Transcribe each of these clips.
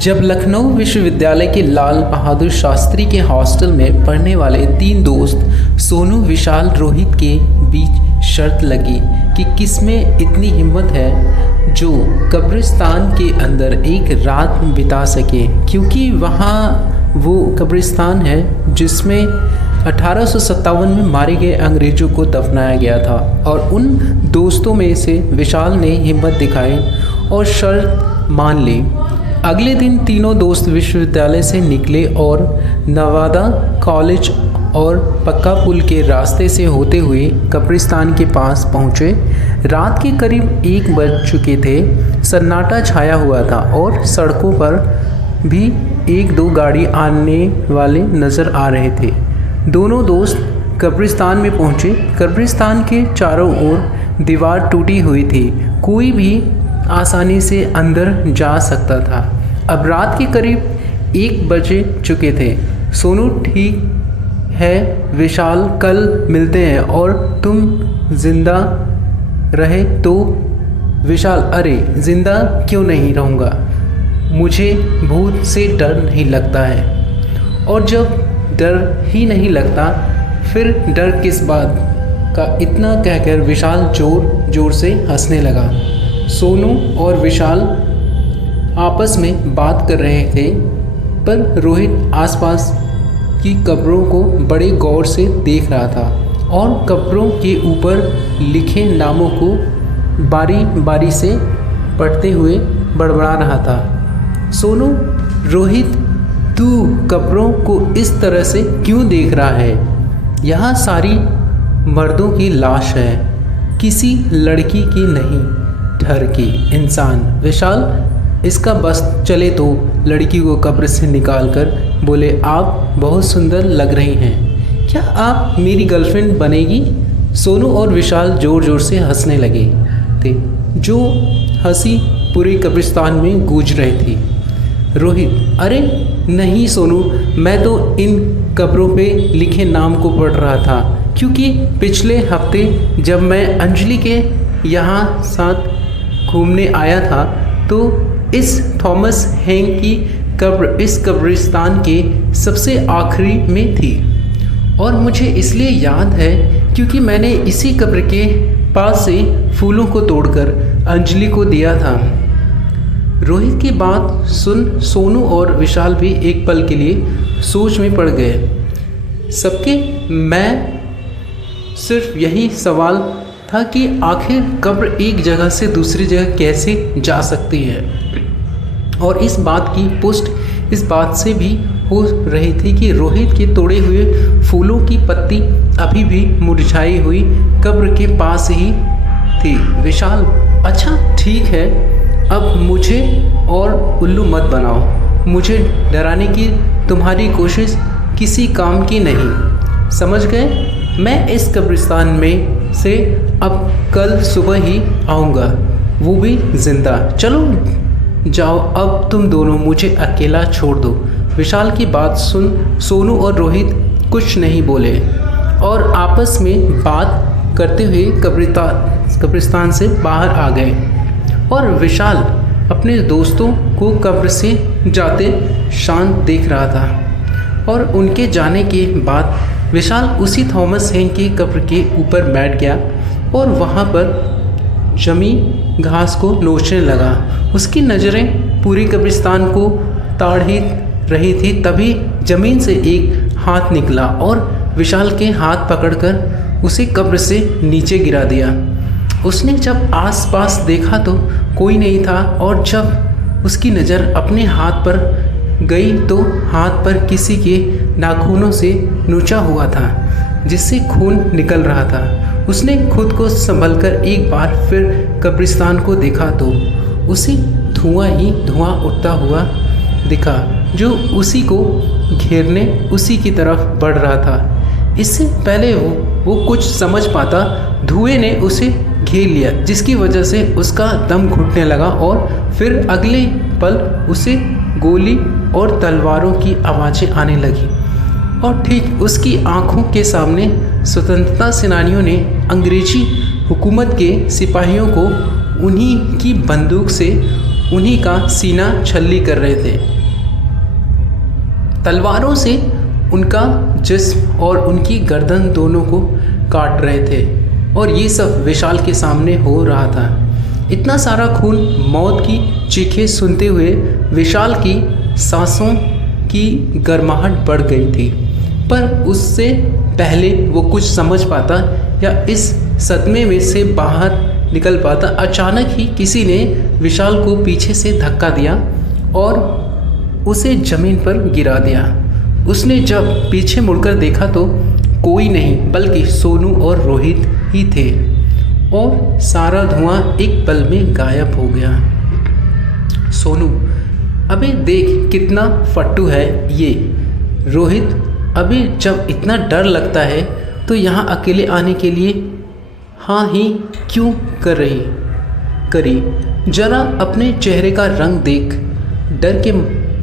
जब लखनऊ विश्वविद्यालय के लाल बहादुर शास्त्री के हॉस्टल में पढ़ने वाले तीन दोस्त सोनू, विशाल, रोहित के बीच शर्त लगी कि किसमें इतनी हिम्मत है जो कब्रिस्तान के अंदर एक रात बिता सके, क्योंकि वहाँ वो कब्रिस्तान है जिसमें 1857 में मारे गए अंग्रेज़ों को दफनाया गया था। और उन दोस्तों में से विशाल ने हिम्मत दिखाई और शर्त मान ली। अगले दिन तीनों दोस्त विश्वविद्यालय से निकले और नवादा कॉलेज और पक्का पुल के रास्ते से होते हुए कब्रिस्तान के पास पहुँचे। रात के करीब 1 बज चुके थे। सन्नाटा छाया हुआ था और सड़कों पर भी 1-2 गाड़ी आने वाले नज़र आ रहे थे। दोनों दोस्त कब्रिस्तान में पहुँचे। कब्रिस्तान के चारों ओर दीवार टूटी हुई थी, कोई भी आसानी से अंदर जा सकता था। अब रात के करीब 1 बजे चुके थे। सोनू, ठीक है विशाल, कल मिलते हैं। और तुम जिंदा रहे तो? विशाल, अरे जिंदा क्यों नहीं रहूँगा, मुझे भूत से डर नहीं लगता है। और जब डर ही नहीं लगता फिर डर किस बात का? इतना कहकर विशाल जोर जोर से हंसने लगा। सोनू और विशाल आपस में बात कर रहे थे, पर रोहित आसपास की कब्रों को बड़े गौर से देख रहा था और कब्रों के ऊपर लिखे नामों को बारी बारी से पढ़ते हुए बड़बड़ा रहा था। सोनू, रोहित, तू कब्रों को इस तरह से क्यों देख रहा है? यहाँ सारी मर्दों की लाश है, किसी लड़की की नहीं, ठर की इंसान। विशाल, इसका बस चले तो लड़की को कब्र से निकालकर बोले, आप बहुत सुंदर लग रही हैं, क्या आप मेरी गर्लफ्रेंड बनेगी? सोनू और विशाल ज़ोर ज़ोर से हंसने लगे थे, जो हंसी पूरे कब्रिस्तान में गूंज रही थी। रोहित, अरे नहीं सोनू, मैं तो इन कब्रों पे लिखे नाम को पढ़ रहा था, क्योंकि पिछले हफ्ते जब मैं अंजलि के यहाँ साथ घूमने आया था तो इस थॉमस हैंक की कब्र इस कब्रिस्तान के सबसे आखिरी में थी। और मुझे इसलिए याद है क्योंकि मैंने इसी कब्र के पास से फूलों को तोड़कर अंजलि को दिया था। रोहित की बात सुन सोनू और विशाल भी एक पल के लिए सोच में पड़ गए। सबके मैं सिर्फ यही सवाल था कि आखिर कब्र एक जगह से दूसरी जगह कैसे जा सकती है। और इस बात की पुष्टि इस बात से भी हो रही थी कि रोहित के तोड़े हुए फूलों की पत्ती अभी भी मुरझाई हुई कब्र के पास ही थी। विशाल, अच्छा ठीक है, अब मुझे और उल्लू मत बनाओ, मुझे डराने की तुम्हारी कोशिश किसी काम की नहीं, समझ गए? मैं इस कब्रिस्तान में से अब कल सुबह ही आऊँगा, वो भी ज़िंदा। चलो जाओ, अब तुम दोनों मुझे अकेला छोड़ दो। विशाल की बात सुन सोनू और रोहित कुछ नहीं बोले और आपस में बात करते हुए कब्रिस्तान से बाहर आ गए। और विशाल अपने दोस्तों को कब्र से जाते शांत देख रहा था। और उनके जाने के बाद विशाल उसी थॉमस हैंक की कब्र के ऊपर बैठ गया और वहाँ पर जमी घास को नोचने लगा। उसकी नज़रें पूरी कब्रिस्तान को ताड़ ही रही थी। तभी ज़मीन से एक हाथ निकला और विशाल के हाथ पकड़कर उसे कब्र से नीचे गिरा दिया। उसने जब आसपास देखा तो कोई नहीं था, और जब उसकी नज़र अपने हाथ पर गई तो हाथ पर किसी के नाखूनों से नोचा हुआ था, जिससे खून निकल रहा था। उसने खुद को संभलकर एक बार फिर कब्रिस्तान को देखा तो उसी धुआं ही धुआं उठता हुआ दिखा, जो उसी को घेरने उसी की तरफ बढ़ रहा था। इससे पहले वो कुछ समझ पाता, धुएं ने उसे घेर लिया, जिसकी वजह से उसका दम घुटने लगा और फिर अगले पल उसे गोली और तलवारों की आवाज़ें आने लगी। और ठीक उसकी आंखों के सामने स्वतंत्रता सेनानियों ने अंग्रेजी हुकूमत के सिपाहियों को उन्हीं की बंदूक से उन्हीं का सीना छल्ली कर रहे थे। तलवारों से उनका जिस्म और उनकी गर्दन दोनों को काट रहे थे और ये सब विशाल के सामने हो रहा था। इतना सारा खून, मौत की चीखें सुनते हुए विशाल की सांसों की गर्माहट बढ़ गई थी, पर उससे पहले वो कुछ समझ पाता या इस सदमे में से बाहर निकल पाता, अचानक ही किसी ने विशाल को पीछे से धक्का दिया और उसे ज़मीन पर गिरा दिया। उसने जब पीछे मुड़कर देखा तो कोई नहीं बल्कि सोनू और रोहित ही थे और सारा धुआं एक पल में गायब हो गया। सोनू, अबे देख कितना फट्टू है ये। रोहित, अभी जब इतना डर लगता है तो यहाँ अकेले आने के लिए हाँ ही क्यों करी। जरा अपने चेहरे का रंग देख, डर के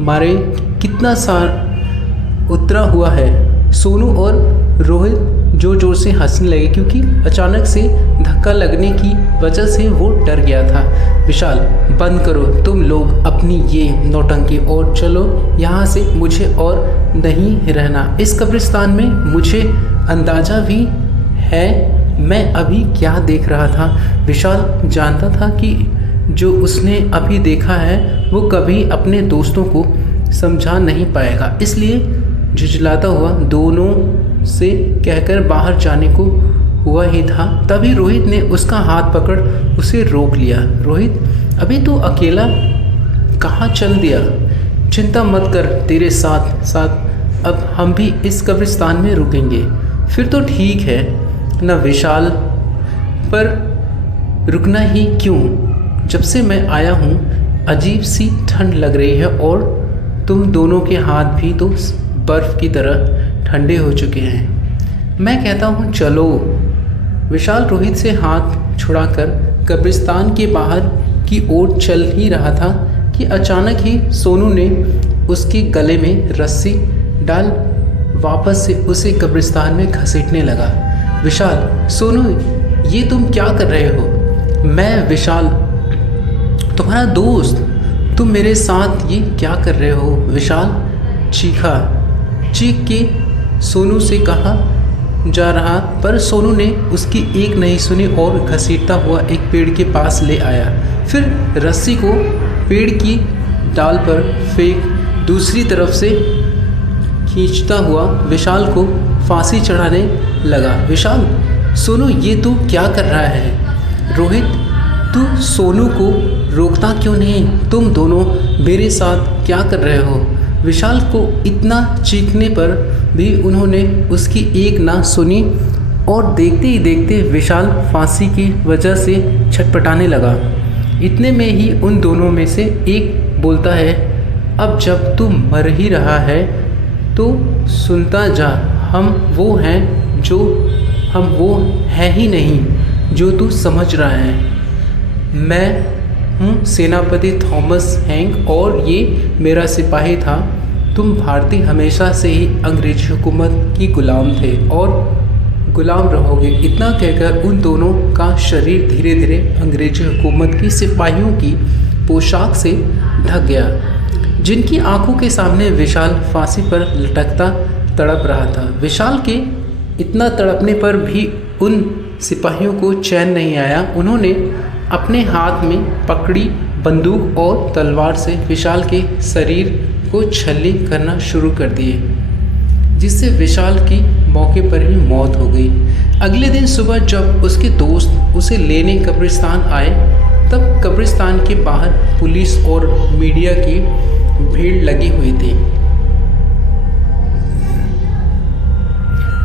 मारे कितना सार उतरा हुआ है। सोनू और रोहित जोर जोर से हंसने लगे क्योंकि अचानक से धक्का लगने की वजह से वो डर गया था। विशाल, बंद करो तुम लोग अपनी ये नौटंकी और चलो यहाँ से, मुझे और नहीं रहना इस कब्रिस्तान में। मुझे अंदाज़ा भी है मैं अभी क्या देख रहा था। विशाल जानता था कि जो उसने अभी देखा है वो कभी अपने दोस्तों को समझा नहीं पाएगा, इसलिए झुंझलाता हुआ दोनों से कहकर बाहर जाने को हुआ ही था। तभी रोहित ने उसका हाथ पकड़ उसे रोक लिया। रोहित, अभी तो अकेला कहाँ चल दिया? चिंता मत कर, तेरे साथ साथ अब हम भी इस कब्रिस्तान में रुकेंगे। फिर तो ठीक है ना विशाल, पर रुकना ही क्यों? जब से मैं आया हूँ अजीब सी ठंड लग रही है और तुम दोनों के हाथ भी तो बर्फ़ की तरह ठंडे हो चुके हैं। मैं कहता हूँ चलो। विशाल रोहित से हाथ छुड़ाकर कब्रिस्तान के बाहर की ओर चल ही रहा था कि अचानक ही सोनू ने उसके गले में रस्सी डाल वापस से उसे कब्रिस्तान में घसीटने लगा। विशाल, सोनू, ये तुम क्या कर रहे हो? मैं विशाल, तुम्हारा दोस्त, तुम मेरे साथ ये क्या कर रहे हो? विशाल चीख के सोनू से कहा जा रहा, पर सोनू ने उसकी एक नहीं सुनी और घसीटता हुआ एक पेड़ के पास ले आया। फिर रस्सी को पेड़ की डाल पर फेंक दूसरी तरफ से खींचता हुआ विशाल को फांसी चढ़ाने लगा। विशाल, सोनू ये तू क्या कर रहा है? रोहित, तू सोनू को रोकता क्यों नहीं? तुम दोनों मेरे साथ क्या कर रहे हो? विशाल को इतना चीखने पर भी उन्होंने उसकी एक ना सुनी और देखते ही देखते विशाल फांसी की वजह से छटपटाने लगा। इतने में ही उन दोनों में से एक बोलता है, अब जब तू मर ही रहा है तो सुनता जा, हम वो है ही नहीं जो तू समझ रहा है। मैं हूँ सेनापति थॉमस हैंक और ये मेरा सिपाही था। तुम भारतीय हमेशा से ही अंग्रेजी हुकूमत की गुलाम थे और गुलाम रहोगे। इतना कहकर उन दोनों का शरीर धीरे धीरे अंग्रेजी हुकूमत की सिपाहियों की पोशाक से ढक गया, जिनकी आंखों के सामने विशाल फांसी पर लटकता तड़प रहा था। विशाल के इतना तड़पने पर भी उन सिपाहियों को चैन नहीं आया। उन्होंने अपने हाथ में पकड़ी बंदूक और तलवार से विशाल के शरीर को छल्ली करना शुरू कर दिए, जिससे विशाल की मौके पर ही मौत हो गई। अगले दिन सुबह जब उसके दोस्त उसे लेने कब्रिस्तान आए, तब कब्रिस्तान के बाहर पुलिस और मीडिया की भीड़ लगी हुई थी,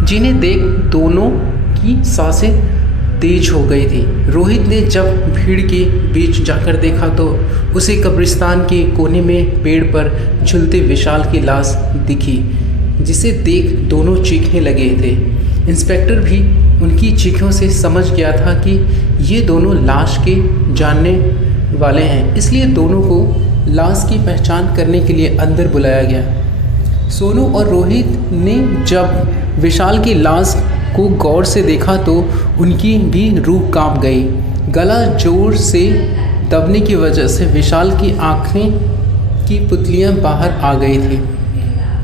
जिन्हें देख दोनों की सांसें तेज हो गई थी। रोहित ने जब भीड़ के बीच जाकर देखा तो उसे कब्रिस्तान के कोने में पेड़ पर झूलते विशाल की लाश दिखी, जिसे देख दोनों चीखने लगे थे। इंस्पेक्टर भी उनकी चीखों से समझ गया था कि ये दोनों लाश के जानने वाले हैं, इसलिए दोनों को लाश की पहचान करने के लिए अंदर बुलाया गया। सोनू और रोहित ने जब विशाल की लाश को गौर से देखा तो उनकी भी रूह कांप गई। गला जोर से दबने की वजह से विशाल की आँखें की पुतलियाँ बाहर आ गई थी।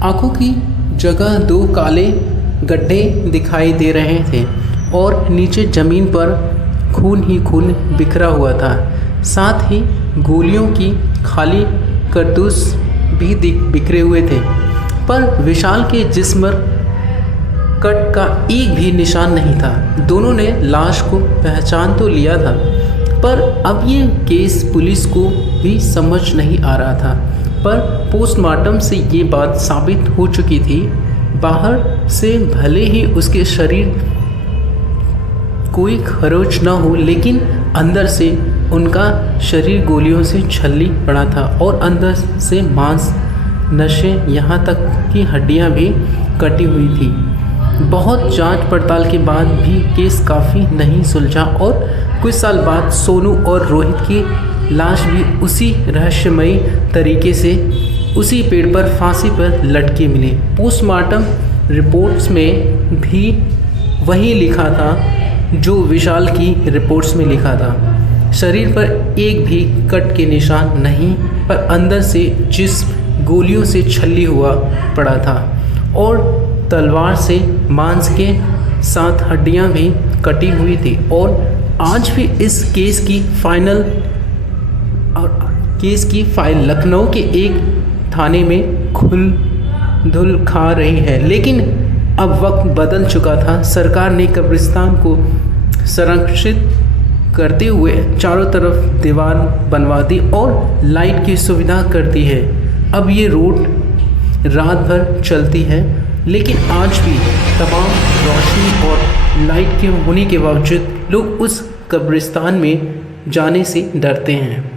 आँखों की जगह 2 काले गड्ढे दिखाई दे रहे थे और नीचे ज़मीन पर खून ही खून बिखरा हुआ था। साथ ही गोलियों की खाली कारतूस भी बिखरे हुए थे, पर विशाल के जिस्म पर कट का एक भी निशान नहीं था। दोनों ने लाश को पहचान तो लिया था, पर अब ये केस पुलिस को भी समझ नहीं आ रहा था। पर पोस्टमार्टम से ये बात साबित हो चुकी थी, बाहर से भले ही उसके शरीर कोई खरोच ना हो, लेकिन अंदर से उनका शरीर गोलियों से छलनी पड़ा था और अंदर से मांस, नसें, यहाँ तक कि हड्डियाँ भी कटी हुई थी। बहुत जांच पड़ताल के बाद भी केस काफ़ी नहीं सुलझा और कुछ साल बाद सोनू और रोहित की लाश भी उसी रहस्यमयी तरीके से उसी पेड़ पर फांसी पर लटके मिले। पोस्टमार्टम रिपोर्ट्स में भी वही लिखा था जो विशाल की रिपोर्ट्स में लिखा था। शरीर पर एक भी कट के निशान नहीं, पर अंदर से जिस्म गोलियों से छली हुआ पड़ा था और तलवार से मांस के साथ हड्डियां भी कटी हुई थी। और आज भी इस केस की फाइल लखनऊ के एक थाने में धुल खा रही है। लेकिन अब वक्त बदल चुका था। सरकार ने कब्रिस्तान को संरक्षित करते हुए चारों तरफ दीवार बनवा दी और लाइट की सुविधा कर दी है। अब ये रोड रात भर चलती है, लेकिन आज भी तमाम रोशनी और लाइट के होने के बावजूद लोग उस कब्रिस्तान में जाने से डरते हैं।